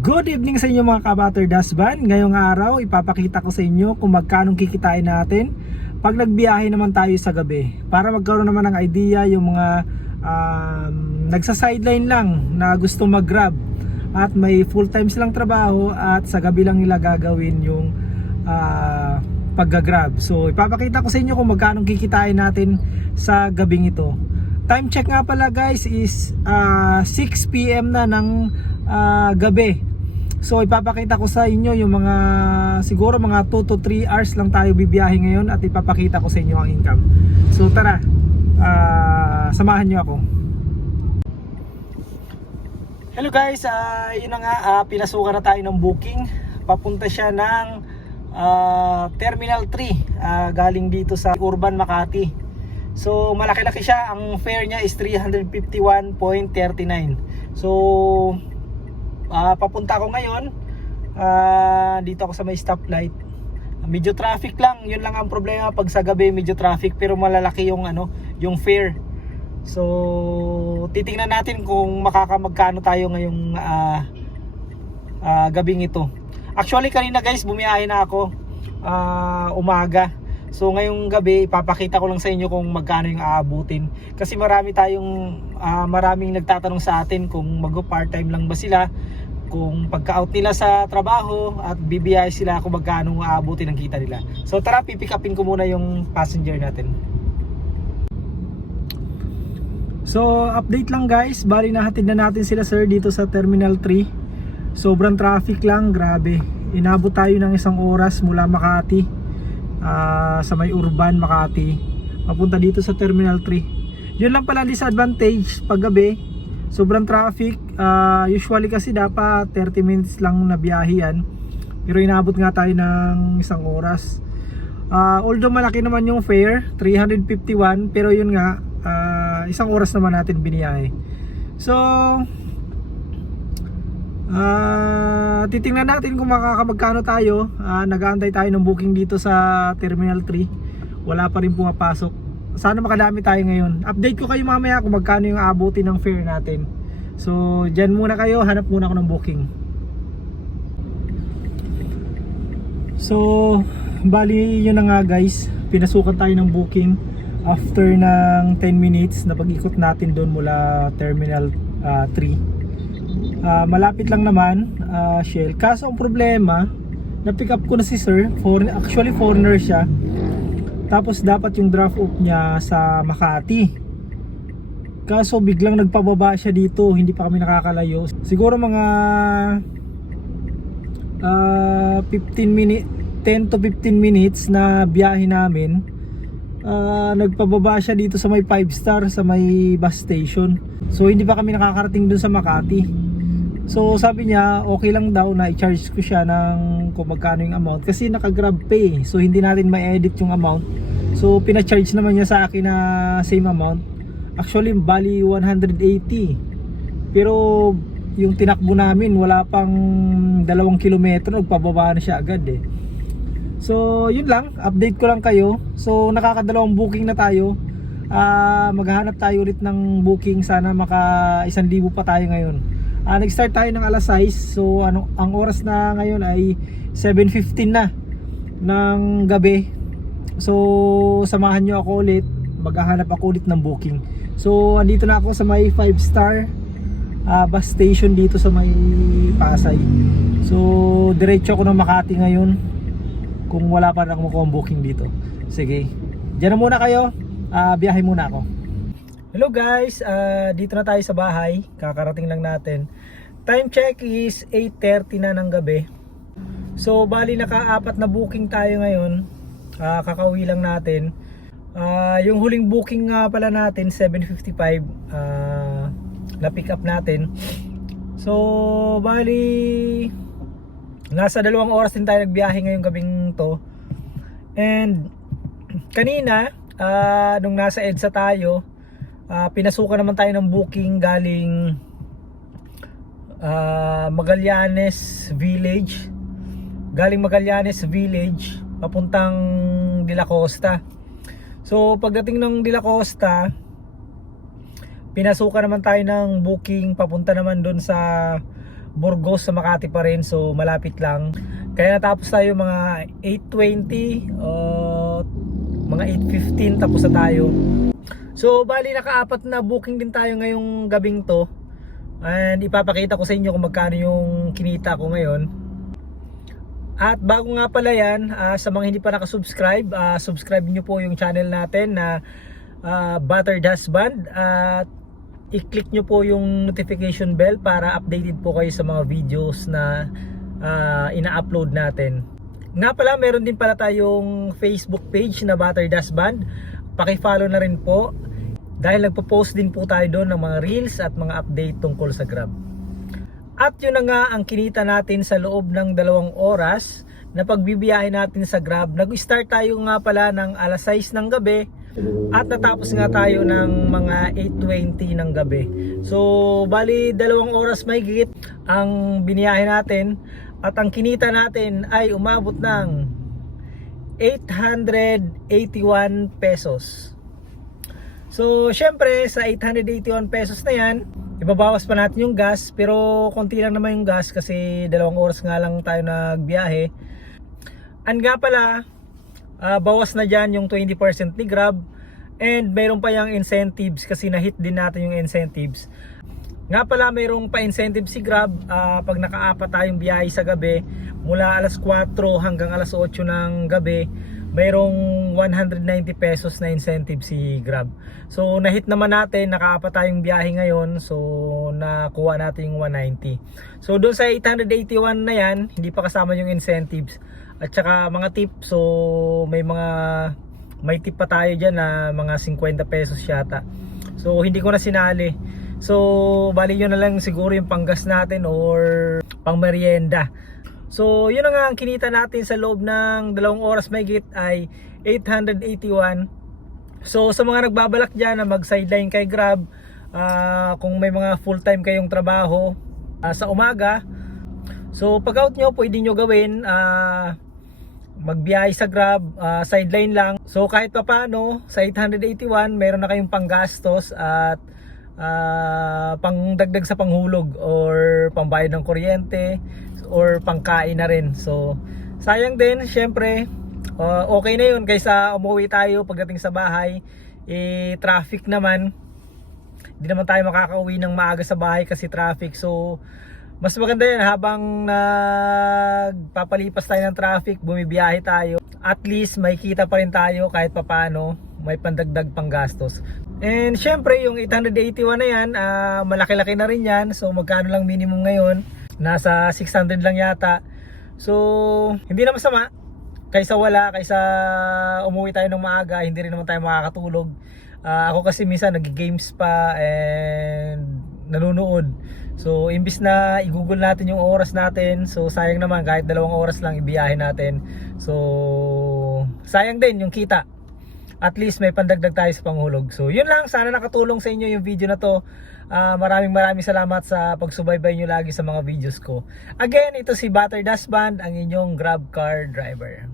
Good evening sa inyo mga kabatter dasban. Ngayong araw ipapakita ko sa inyo kung magkano kikitain natin pag nagbiyahe naman tayo sa gabi, para magkaroon naman ng idea yung mga nagsa-sideline lang na gusto mag-grab at may full time silang trabaho at sa gabi lang nila gagawin yung pagga-grab. So ipapakita ko sa inyo kung magkano kikitain natin sa gabing ito. Time check nga pala guys is 6 PM na ng gabi. So ipapakita ko sa inyo yung mga siguro mga 2 to 3 hours lang tayo bibiyahe ngayon at ipapakita ko sa inyo ang income. So tara, samahan nyo ako. Hello guys, yun na nga, pinasukan na tayo ng booking. Papunta siya ng Terminal 3, galing dito sa Urban Makati. So malaki-laki siya, ang fare niya is 351.39. So papunta ako ngayon, dito ako sa may stoplight. Medyo traffic lang, yun lang ang problema pag sa gabi, medyo traffic, pero malalaki yung yung fare. So titingnan natin kung magkano tayo ngayong gabing ito. Actually kanina guys, bumiyahe na ako umaga. So ngayong gabi ipapakita ko lang sa inyo kung magkano yung aabutin. Kasi maraming nagtatanong sa atin kung mag-part-time lang ba sila, kung pagka-out nila sa trabaho at bibiyahe sila, kung magkano aabutin ang kita nila. So tara, pipick upin ko muna yung passenger natin. So update lang guys, bali nahatid na natin sila sir dito sa Terminal 3. Sobrang traffic lang, grabe. Inabot tayo ng 1 oras mula Makati, sa may Urban Makati papunta dito sa Terminal 3. Yun lang pala disadvantage pag gabi, sobrang traffic. Usually kasi dapat 30 minutes lang na biyahe yan, pero inabot nga tayo ng 1 oras. Although malaki naman yung fare, 351, pero yun nga, 1 oras naman natin biniyahe. So titingnan natin kung magkano tayo. Nag-aantay tayo ng booking dito sa Terminal 3, wala pa rin pumapasok. Sana makadami tayo ngayon. Update ko kayo mamaya kung magkano yung aabutin ng fare natin. So dyan muna kayo, hanap muna ako ng booking. So bali yun na nga guys, pinasukan tayo ng booking after ng 10 minutes na pag-ikot natin doon mula Terminal 3. Malapit lang naman, Shell. Kaso ang problema, na-pick up ko na si sir, actually foreigner siya. Tapos dapat yung drop off niya sa Makati. Kaso biglang nagpababa siya dito, hindi pa kami nakakalayo. Siguro mga 10 to 15 minutes na biyahe namin. Nagpababa siya dito sa may 5 star, sa may bus station. So hindi pa kami nakakarating dun sa Makati. So sabi niya okay lang daw na i-charge ko siya ng kung magkano yung amount, kasi naka-grab pay, so hindi natin ma-edit yung amount. So pina-charge naman niya sa akin na same amount. Actually bali 180, pero yung tinakbo namin wala pang 2 kilometro, nagpababa na siya agad eh. So yun lang, update ko lang kayo. So nakakadalawang booking na tayo. Maghahanap tayo ulit ng booking, sana maka 1,000 pa tayo ngayon. Nag-start tayo ng alas 6. So ang oras na ngayon ay 7:15 na ng gabi. So samahan nyo ako ulit, maghahanap ako ulit ng booking. So andito na ako sa may 5 star bus station dito sa may Pasay. So diretso ako ng Makati ngayon kung wala pa rin akong booking dito. Sige, dyan na muna kayo, biyahe muna ako. Hello guys, dito na tayo sa bahay, kakarating lang natin. Time check is 8:30 na ng gabi. So bali naka-4 na booking tayo ngayon, kakauwi lang natin. Yung huling booking nga pala natin 7:55, na pick up natin. So bali nasa 2 oras din tayo nagbiyahe ngayong gabing to. And kanina nung nasa EDSA tayo, pinasukan naman tayo ng booking galing Magallanes Village. Galing Magallanes Village papuntang De La Costa. So pagdating ng De La Costa, pinasukan naman tayo ng booking papunta naman doon sa Burgos sa Makati pa rin, so malapit lang. Kaya natapos tayo mga 8:20 o mga 8:15 tapos na tayo. So bali naka-apat na booking din tayo ngayong gabing to. And ipapakita ko sa inyo kung magkano yung kinita ko ngayon. At bago nga pala yan, sa mga hindi pa nakasubscribe, subscribe nyo po yung channel natin na Battered Husband. At i-click nyo po yung notification bell para updated po kayo sa mga videos na ina-upload natin. Nga pala, meron din pala tayong Facebook page na Battered Husband. Paki-follow na rin po dahil nagpo-post din po tayo doon ng mga reels at mga update tungkol sa Grab. At yun na nga ang kinita natin sa loob ng 2 oras na pagbibiyahe natin sa Grab. Nag-start tayo nga pala ng alas 6 ng gabi at natapos nga tayo ng mga 8:20 ng gabi. So bali 2 oras may gigit ang biniyahe natin at ang kinita natin ay umabot ng 881 pesos. So syempre sa 881 pesos na yan, ibabawas pa natin yung gas, pero konti lang naman yung gas kasi 2 oras nga lang tayo nagbiyahe. And nga pala, bawas na dyan yung 20% ni Grab, and mayroon pa yung incentives kasi na-hit din natin yung incentives. Nga pala, mayroong pa-incentive si Grab pag naka-apat tayong biyahe sa gabi mula alas 4 hanggang alas 8 ng gabi. Mayroong 190 pesos na incentive si Grab. So na-hit naman natin, naka-apat tayong biyahe ngayon, so nakuha natin yung 190. So doon sa 881 na yan, hindi pa kasama yung incentives at saka mga tip. So may tip pa tayo dyan na mga 50 pesos yata. So hindi ko na sinali. So bali yun na lang siguro yung panggas natin or pang merienda. So yun na nga ang kinita natin sa loob ng 2 oras may git ay 881. So sa mga nagbabalak dyan na mag sideline kay Grab, kung may mga full time kayong trabaho sa umaga, so pag out nyo pwede nyo gawin magbiyahe sa Grab, sideline lang. So kahit pa paano sa 881 meron na kayong panggastos at pangdagdag sa panghulog or pambayad ng kuryente or pangkain na rin. So sayang din syempre, okay na yun kaysa umuwi tayo pagdating sa bahay traffic naman, hindi naman tayo makakauwi ng maaga sa bahay kasi traffic. So mas maganda yan habang nagpapalipas tayo ng traffic, bumibiyahe tayo, at least may kita pa rin tayo kahit papano, may pandagdag pang gastos. And syempre yung 881 na yan, malaki-laki na rin yan. So magkano lang minimum ngayon? Nasa 600 lang yata. So hindi na masama kaysa wala, kaysa umuwi tayo ng maaga, hindi rin naman tayo makakatulog. Ako kasi minsan nag-games pa and nanonood. So imbis na i-google natin yung oras natin, so sayang naman kahit 2 oras lang ibiyahe natin. So sayang din yung kita. At least may pandagdag tayo sa panghulog. So yun lang, sana nakatulong sa inyo yung video na to. Maraming salamat sa pagsubaybay nyo lagi sa mga videos ko. Again, ito si Battered Husband, ang inyong Grab car driver.